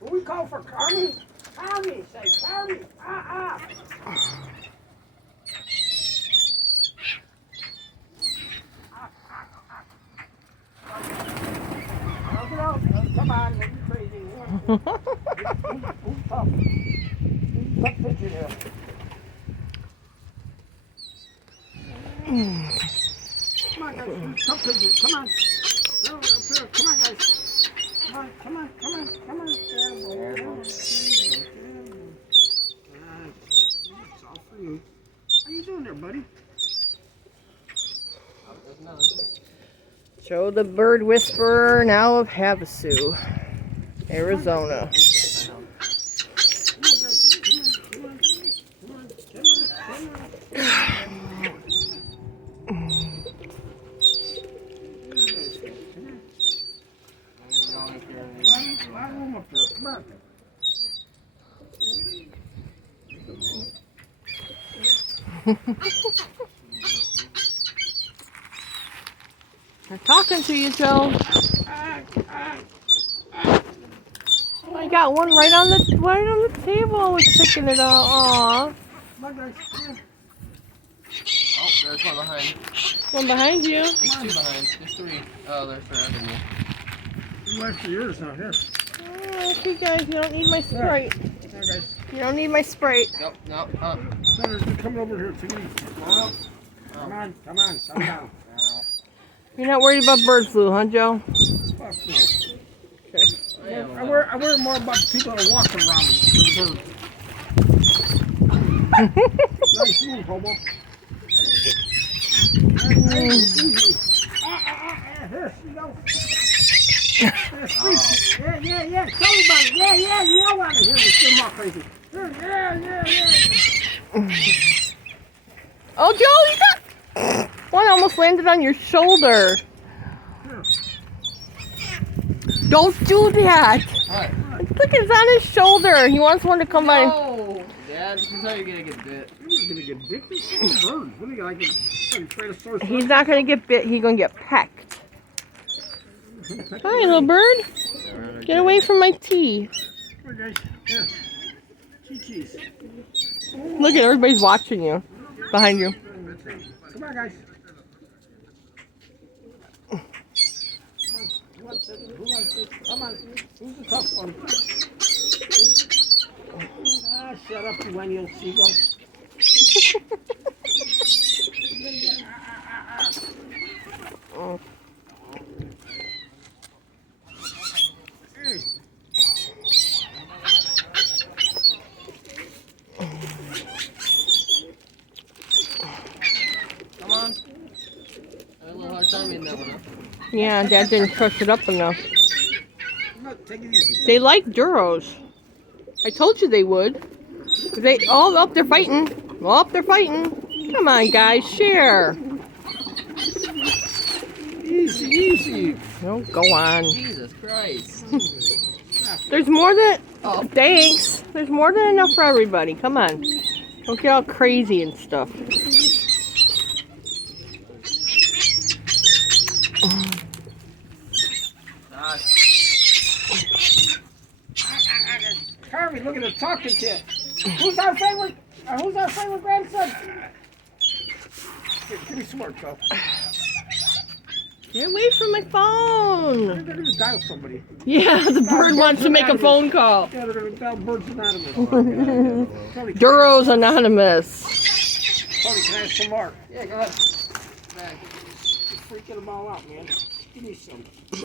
We call for Carmi. Carmi, say Carmi. Ah. Come on, you're crazy. Who's tough? Tough picture there. Come on, guys. Tough picture. Come on. Come on, guys. Come on. It's all for you. How you doing there, buddy? Joe the bird whisperer, now of Havasu, Arizona. They're talking to you, Joe. I got one right on the table. We're picking it up. Aw. Oh, there's one behind. One behind you. There's two behind. There's three. Oh, they're further than you. You went for yours now, here. Okay, guys, you don't need my Sprite. There, guys. You don't need my Sprite. Nope, nope, They're coming over here to me. Come on, come down. You're not worried about bird flu, huh, Joe? Fuck no. Okay. I worry more about the people that are walking around me than the birds. Nice move, hobo. Easy. Here, you go. Yeah. Tell me about it. Yeah. You don't want to hear me scream all crazy. Yeah. Oh, Joe, you got... One almost landed on your shoulder. Don't do that. What? Look, it's on his shoulder. He wants one to come by. No! Dad, this is how you're gonna get bit. He's gonna get bit. These birds. What are you like? He's not going to get bit. He's going to get pecked. Hi, little bird. Get away from my tea. Here, guys. Here. Cheese. Look at everybody's watching you. Behind you. Come on, guys. Who wants it? Come on. Who's the tough one? Shut up, you one-year seagull. Come on. I had a little hard time in that one, huh? Yeah, Dad didn't crush it up enough. Take it easy. They like Duros. I told you they would. They're fighting. Oh, they're fighting. Come on, guys, share. Easy. Oh, go on. Jesus Christ. There's more than... Oh, thanks. There's more than enough for everybody. Come on. Don't get all crazy and stuff. Harvey, look at her talking to you. Who's our favorite grandson? Here, give me some more, Joe. Get away from my phone. They're going to dial somebody. Yeah, the bird wants to make a phone call. Yeah, they're going to dial Birds Anonymous. Duros Anonymous. Tony, can I have some more? Yeah, go ahead. You're freaking them all out, man. Give me some.